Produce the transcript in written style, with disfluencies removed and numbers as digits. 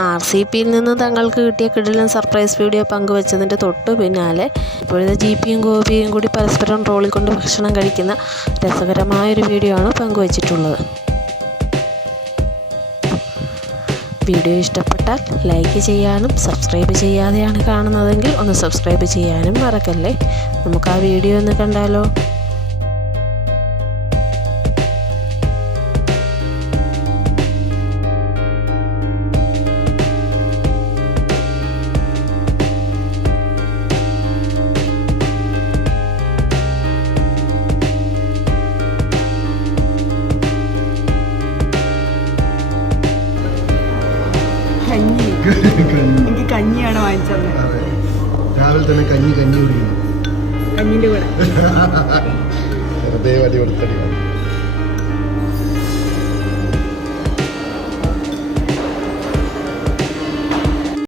RCPയിൽ നിന്ന് തങ്ങൾക്ക് കിട്ടിയ കിടിലൻ സർപ്രൈസ് വീഡിയോ പങ്കുവച്ചതിൻ്റെ തൊട്ടു പിന്നാലെ ഇപ്പോഴത്തെ GPയും ഗോപിയും കൂടി പരസ്പരം ട്രോളിക്കൊണ്ട് ഭക്ഷണം കഴിക്കുന്ന രസകരമായൊരു വീഡിയോ ആണ് പങ്കുവച്ചിട്ടുള്ളത്. വീഡിയോ ഇഷ്ടപ്പെട്ടാൽ ലൈക്ക് ചെയ്യാനും സബ്സ്ക്രൈബ് ചെയ്യാതെയാണ് കാണുന്നതെങ്കിൽ ഒന്ന് സബ്സ്ക്രൈബ് ചെയ്യാനും മറക്കല്ലേ. നമുക്ക് ആ വീഡിയോ ഒന്ന് കണ്ടാലോ. എനിക്ക് കഞ്ഞിയാണ് വാങ്ങിച്ചത്. രാവിലെ തന്നെ കഞ്ഞി കുടിക്കുന്നു. കഞ്ഞിന്റെ കൂടെ അതേ വലിയ കൊടുത്തടി